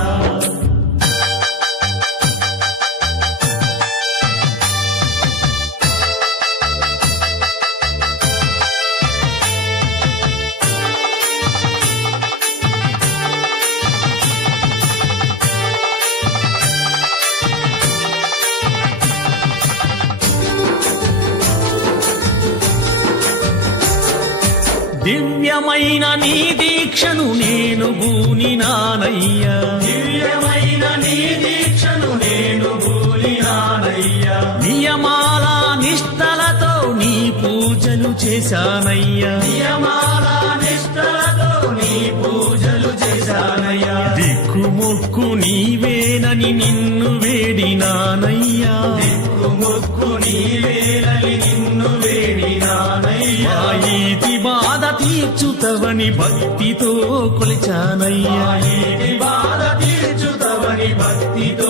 దివ్యమైన నీ దీక్షను నేను బూనినానయ్యా, దివ్యమైన నీ దీక్షను నేను బూనినానయ్యా. నియమాల నిష్టలతో నీ పూజలు చేశానయ్యా, నియమాల నిష్టలతో నీ పూజలు చేశానయ్యా. దిక్కుమొక్కు నీవేనని నిన్ను వేడినానయ్యా, దిక్కుమొక్కు నీవేనని నిన్ను వేడినానయ్యా. ఈతి బాధ తీర్చుతవని భక్తితో కొలిచానయ్యా, ఈతి బాధ తీర్చుతవని భక్తితో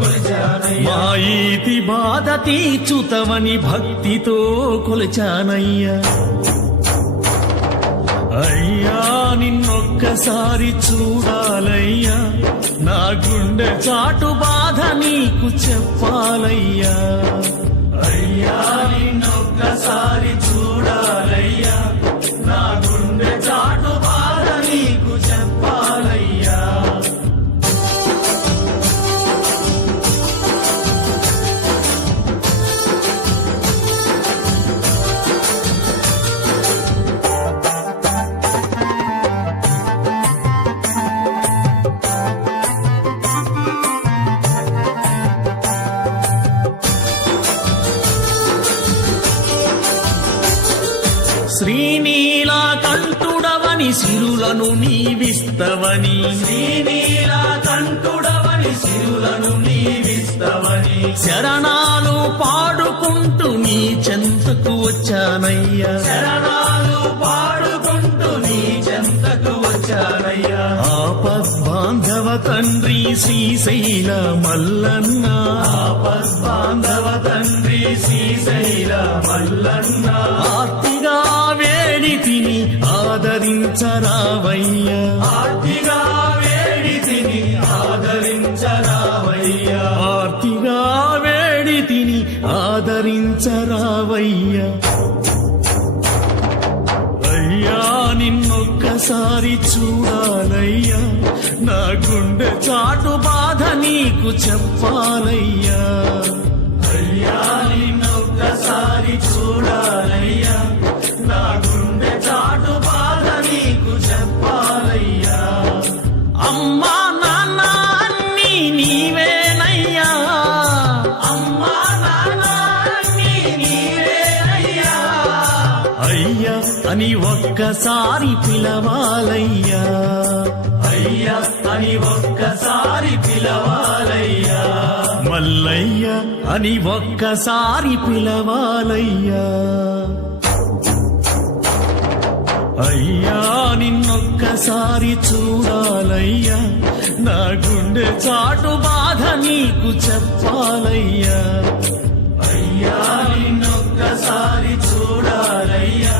కొలిచానయ్యా. మా ఈతి బాధ తీర్చుతవని భక్తితో కొలిచానయ్యా. అయ్యా నిన్నొక్కసారి చూడాలయ్యా, నా గుండె చాటు బాధ నీకు చెప్పాలయ్యా. అయ్యా నిన్నొక్కసారి చూడాలయ్యా, నా గుండె చాటు బాధ నీకు చెప్పాలయ్యా. శ్రీనీలకంఠుడవని సిరులను నీవిస్తవని, శ్రీనీలకంఠుడవని సిరులను నీవిస్తవని. శరణాలు పాడుకుంటూ నీ చెంతకు వచ్చానయ్యా, శరణాలు పాడుకుంటూ నీ చెంతకు వచ్చానయ్యా. ఆపద్బాంధవ తండ్రి శ్రీశైల మల్లన్న, ఆపద్బాంధవ తండ్రి శ్రీశైల మల్లన్న. ఆర్తిగా వేడి తిని ఆదరించరావయ్యా, ఆర్తిగా వేడి తిని ఆదరించరావయ్యా. ఆర్తిగా వేడి తిని ఆదరించరావయ్యా. అయ్యా నిన్నొక్కసారి చూడాలయ్యా, నా గుండె చాటు బాధ నీకు చెప్పాలయ్యా. అయ్యా నిన్నొక్కసారి చూడాలయ్యా, నా గుండె చాటు బాధ నీకు చెప్పాలయ్యా. అమ్మా నాన్న అన్నీ నీవేనయ్యా, అమ్మా నాన్న అన్నీ నీవేనయ్యా. అయ్యా అని ఒక్కసారి పిలవాలయ్యా, అయ్యా అని ఒక్కసారి పిలవాలయ్యా. మల్లయ్య అని ఒక్కసారి పిలవాలయ్యా. అయ్యా నిన్నొక్కసారి చూడాలయ్యా, నా గుండె చాటు బాధ నీకు చెప్పాలయ్యా. అయ్యా నిన్నొక్కసారి చూడాలయ్యా,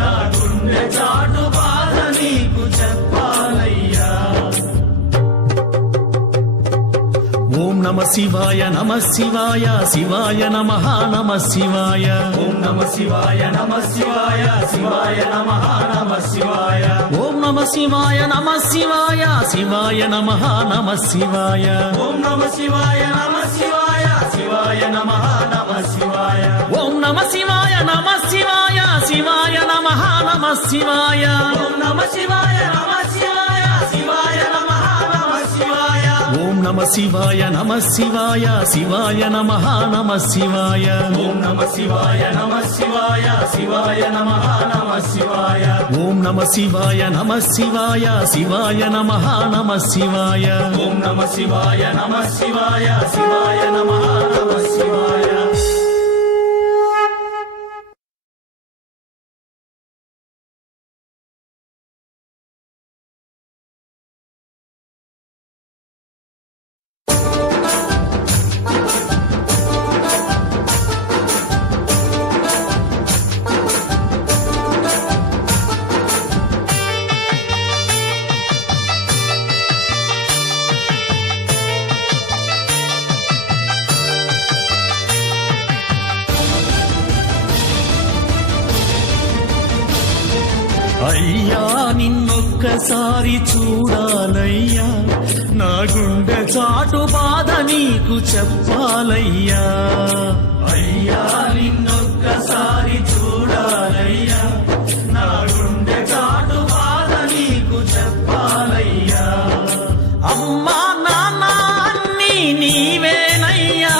నా గుండె చాటు బాధ నీకు చెప్పాలయ్యా. ఓం నమ శివాయ నమ శివాయ, శివాయ నమః నమ శివాయ. ఓం నమ శివాయ నమ శివాయ, శివాయ నమః నమ శివాయ. ఓం నమ శివాయ నమ శివాయ, శివాయ నమః నమ శివాయ. ఓం నమ శివాయ నమ శివాయ, శివాయ నమః నమ శివాయ. ఓం నమ శివాయ నమ శివాయ, శివాయ నమః నమ శివాయ. ఓం నమ శివాయ నమ శివాయ, శివాయ నమః నమ శివాయ. ఓం నమ శివాయ నమ శివాయ, శివాయ నమః నమ శివాయ. ఓం నమ శివాయ నమ శివాయ, శివాయ నమః నమ శివాయ. ఓం నమ శివాయ నమ శివాయ, శివాయ నమః నమ శివాయ. ఓం నమ శివాయ నమ శివాయ, శివాయ నమః నమ శివాయ. అయ్యా నిన్నొక్కసారి చూడాలయ్యా, నా గుండె చాటు బాధ నీకు చెప్పాలయ్యా. అయ్యా నిన్నొక్కసారి చూడాలయ్యా, నా గుండె చాటు బాధ నీకు చెప్పాలయ్యా. అమ్మా నాన్న అన్నీ నీవేనయ్యా,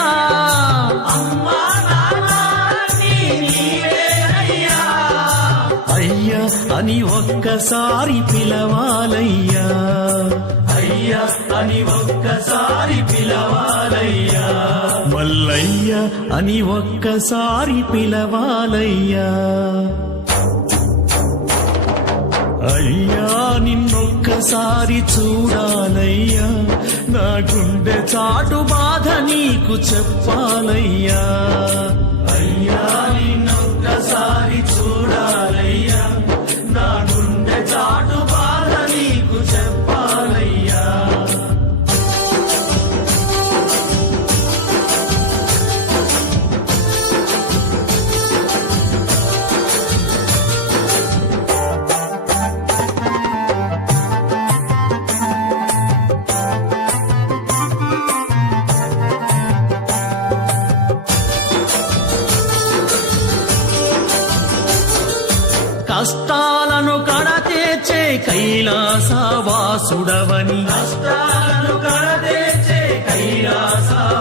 అమ్మా నాన్న అన్నీ నీవేనయ్యా. అయ్యా అని ఒక్కసారి పిలవాలయ్యా, అయ్యా అని ఒక్కసారి పిలవాలయ్యా. మల్లయ్య అని ఒక్కసారి పిలవాలయ్యా. అయ్యా నిన్నొక్కసారి చూడాలయ్యా, నా గుండె చాటు బాధ నీకు చెప్పాలయ్యా. అయ్యా నిన్నొక్కసారి చూడాలయ్యా, నా గుండె చాటు బాధ నీకు చెప్పాలయ్యా. కష్టాలను కడతేర్చే కైలాసవాసుడవని, కష్టాలను కడతేర్చే కైలాసవాసుడవని,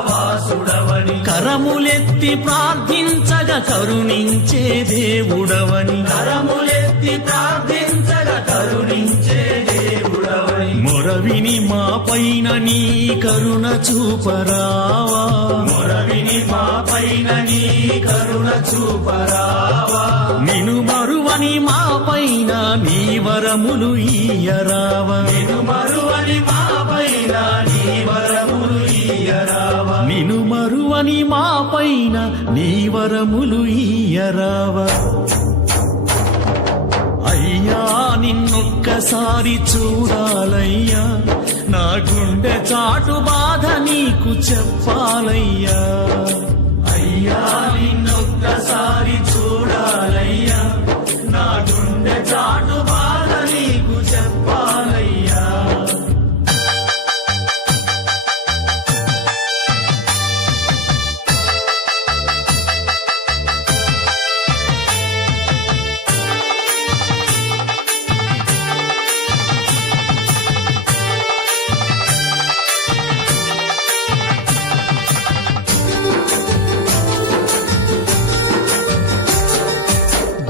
కరములెత్తి ప్రార్థించగా కరుణించే దేవుడవని, కరములెత్తి ప్రార్థించగా కరుణించే దేవుడవని. మొరవిని మా పైన నీ కరుణ చూపరావా, మొరవిని మా పైన నీ కరుణ చూపరావా. నిను మరువని మా పైన నీ వరములు ఇయ్యరావా, నిను మరువని మా పైన నీ వరములు ఇయ్యరావా. నిను మరువని మా పైన నీ వరములు ఇయ్యరావా. అయ్యా నిన్నొక్కసారి చూడాలయ్యా, నా గుండె చాటు బాధ నీకు చెప్పాలయ్యా. అయ్యా నిన్నొక్కసారి చూడాలయ్యా, నా గుండె చాటు బాధ నీకు చెప్పాలయ్యా.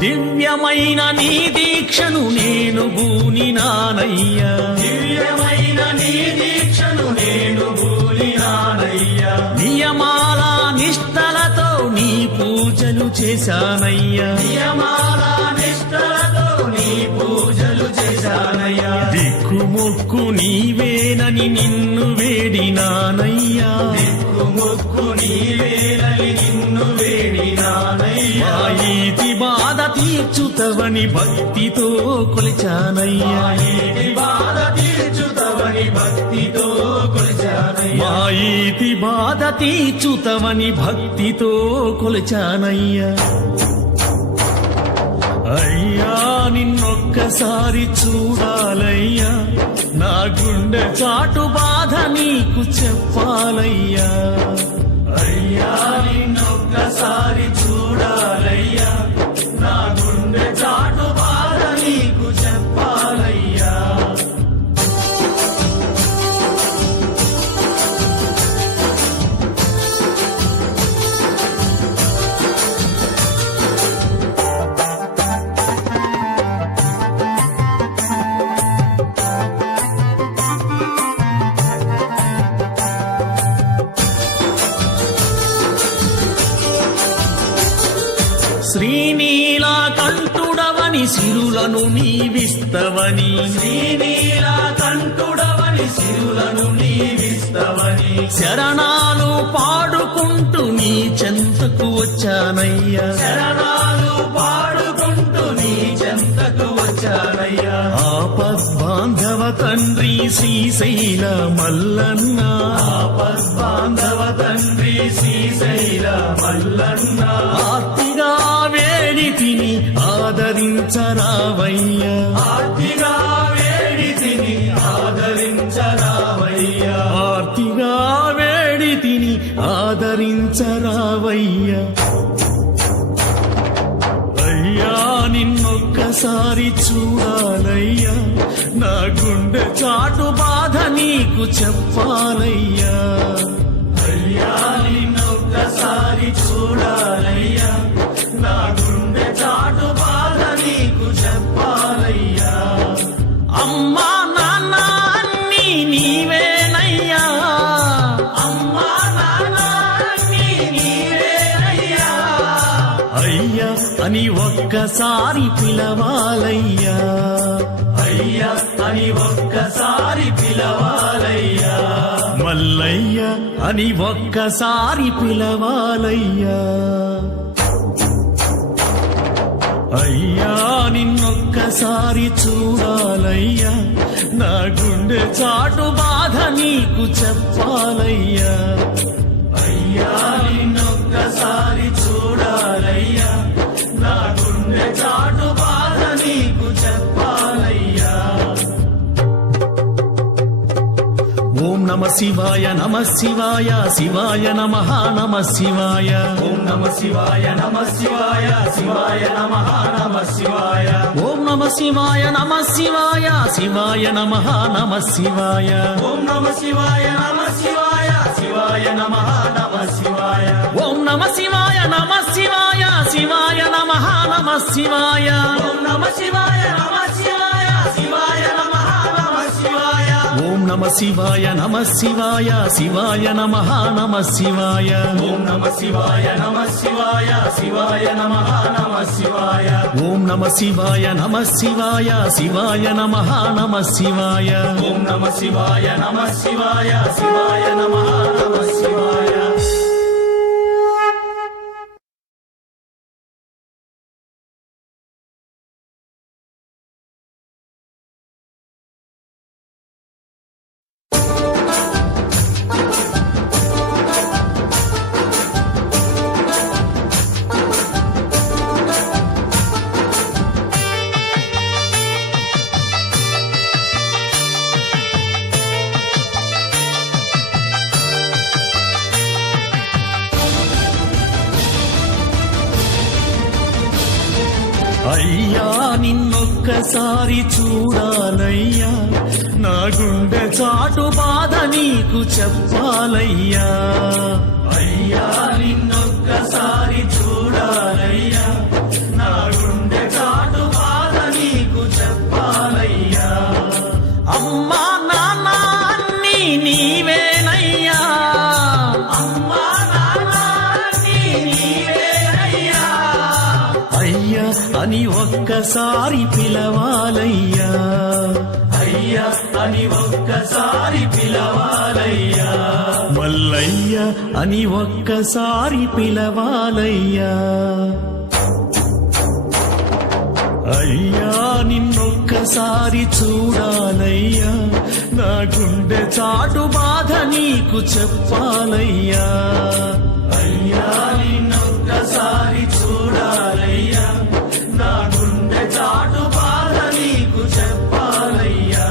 దివ్యమైన నీ దీక్షను నేను బూనినానయ్యా, దివ్యమైన నీ దీక్షను నేను బూనినానయ్యా. నియమాల నిష్టలతో నీ పూజలు చేశానయ్యా, నియమాల నిష్టలతో నీ పూజలు చేశానయ్యా. దిక్కుమొక్కు నీవేనని నిన్ను వేడినానయ్యా, దిక్కుమొక్కు నీవేనని నిన్ను వేడినానయ్యా. ఈతి బాధ తీర్చుతవని భక్తితో కొలిచానయ్యా, ఈతి బాధ తీర్చుతవని భక్తితో కొలిచానయ్యా. మా ఈతి బాధ తీర్చుతవని భక్తితో కొలిచానయ్యా. అయ్యా నిన్నొక్కసారి చూడాలయ్యా, నా గుండె చాటు బాధ నీకు చెప్పాలయ్యా. అయ్యా నిన్నొక్కసారి చూడాలయ్యా, నా గుండె చాటు బాధ నీకు చెప్పాలయ్యా. శ్రీనీలకంఠుడవని సిరులను నీవిస్తవని, శ్రీనీలకంఠుడవని సిరులను నీవిస్తవని. శరణాలు పాడుకుంటూ నీ చెంతకు వచ్చానయ్యా, శరణాలు పాడుకుంటూ నీ చెంతకు వచ్చానయ్యా. ఆపద్బాంధవ తండ్రి శ్రీశైల మల్లన్న, ఆపద్బాంధవ తండ్రి శ్రీశైల మల్లన్న. ఆర్తిగా వేడి తిని ఆదరించరావయ్యా ఆర్తిగా వేడి తిని ఆదరించరావయ్యా ఆర్తిగా వేడి తిని ఆదరించరావయ్యా అయ్యా నిన్నొక్కసారి చూడాలయ్యా నా గుండె చాటు బాధ నీకు చెప్పాలయ్యా అయ్యా నిన్నొక్కసారి చూడాలయ్యా నా గుండె చాటు బాధ నీకు చెప్పాలయ్యా అమ్మా నాన్న అన్నీ నీవేనయ్యా అమ్మా నాన్న అన్నీ నీవేనయ్యా అయ్యా అని ఒక్కసారి పిలవాలయ్యా అయ్యా అని ఒక్కసారి పిలవాలయ్యా మల్లయ్య అని ఒక్కసారి పిలవాలయ్యా అయ్యా నిన్నొక్కసారి చూడాలయ్యా నా గుండె చాటు బాధ నీకు చెప్పాలయ్యా అయ్యా నిన్నొక్కసారి చూడాలయ్యా నా గుండె చాటు బాధ నీకు చెప్పాలయ్యా ఓం నమ శివాయ నమ శివాయ శివాయ నమః నమ శివాయ ఓం నమ శివాయ నమ శివాయ శివాయ నమః నమ శివాయ ఓం నమ శివాయ నమ శివాయ శివాయ నమః నమ శివాయ ఓం నమ శివాయ నమ శివాయ శివాయ నమః నమ శివాయ ఓం నమ శివాయ నమ శివాయ శివాయ నమః నమ శివాయ ఓం నమ శివాయ నమ శివాయ శివాయ నమః నమ శివాయ ఓం నమ శివాయ నమ శివాయ శివాయ నమః నమ శివాయ ఓం నమ శివాయ నమ శివాయ శివాయ నమః నమ శివాయ ఓం నమ శివాయ నమ శివాయ శివాయ నమః నమ శివాయ ఓం నమ శివాయ నమ శివాయ శివాయ నమః నమ శివాయ అయ్యా నిన్నొక్కసారి చూడాలయ్యా నా గుండె చాటు బాధ నీకు చెప్పాలయ్యా అయ్యా నిన్నొక్కసారి చూడాలయ్యా నా గుండె చాటు బాధ నీకు చెప్పాలయ్యా అమ్మా నాన్న అన్నీ నీవేనయ్యా అమ్మా నాన్న అన్నీ నీవేనయ్యా అయ్యా అని ఒక్కసారి పిలవాలయ్యా అయ్యా అని ఒక్కసారి పిలవాలయ్యా మల్లయ్య అని ఒక్కసారి పిలవాలయ్యా అయ్యా నిన్నొక్కసారి చూడాలయ్యా నా గుండె చాటు బాధ నీకు చెప్పాలయ్యా అయ్యా నిన్నొక్కసారి చూడాలయ్యా నా గుండె చాటు బాధ నీకు చెప్పాలయ్యా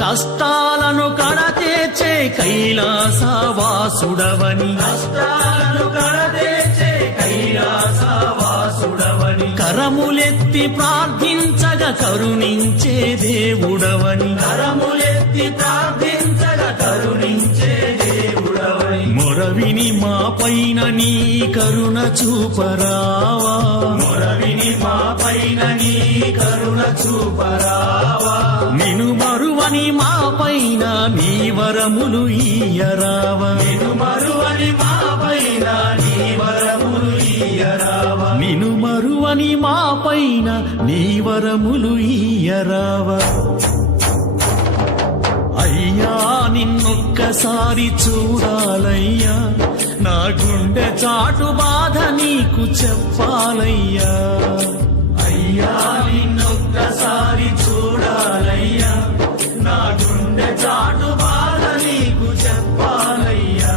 కష్టాలను కడతేర్చే కైలాసవాసుడవని కష్టాలను కడతేర్చే కైలాసవాసుడవని కరములెత్తి ప్రార్థించగా కరుణించే దేవుడవని కరములెత్తి ప్రార్థించగా కరుణించే దేవుడవని మొరవిని మా పైన నీ కరుణ చూపరావా మొరవిని మా పైన నీ కరుణ చూపరావా నిను మరువని మా పైన నీ వరములు ఈయరావా నిన్ను మరువని మా పైన నీ వరములు ఇయ్యరావా నిను మరువని మా పైన నీ వరములు ఈయరావా అయ్యా నిన్నొక్కసారి చూడాలయ్యా, నా గుండె చాటు బాధ నీకు చెప్పాలయ్యా. అయ్యా నిన్నొక్కసారి చూడాలయ్యా, నా గుండె చాటు బాధ నీకు చెప్పాలయ్యా.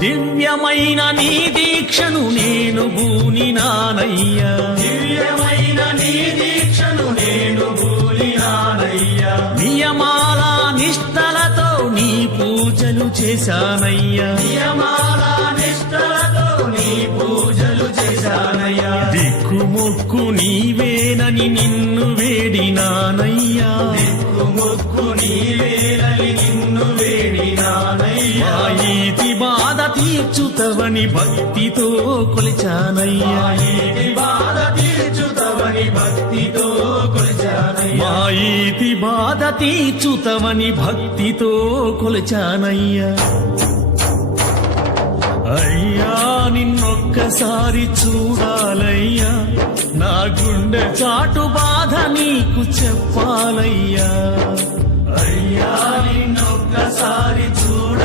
దివ్యమైన నీ దీక్షను నేను బూనినానయ్యా, దివ్యమైన నీ దీక్షను నేను భూలినానయ్యా. నియమాల నిష్టలతో నీ పూజలు చేశానయ్యా, నియమాల నిష్టలతో నీ పూజలు చేశానయ్యా. దిక్కుమొక్కు నీవేనని నిన్ను వేడినానయ్యా, మొక్కు నీవేలని నిన్ను వేడినానయ్యా. మా ఈతి బాధ తీర్చుతవని భక్తితో కొలిచానయ్యా, ఈ బాధ తీర్చుతవని భక్తితో కొలిచానయ్యా. మా ఈతి బాధ తీర్చుతవని భక్తితో కొలిచానయ్యా. అయ్యా నిన్నొక్కసారి చూడాలయ్యా, నా గుండె చాటు బాధ నీకు చెప్పాలయ్యా. అయ్యా నిన్నొక్కసారి చూడ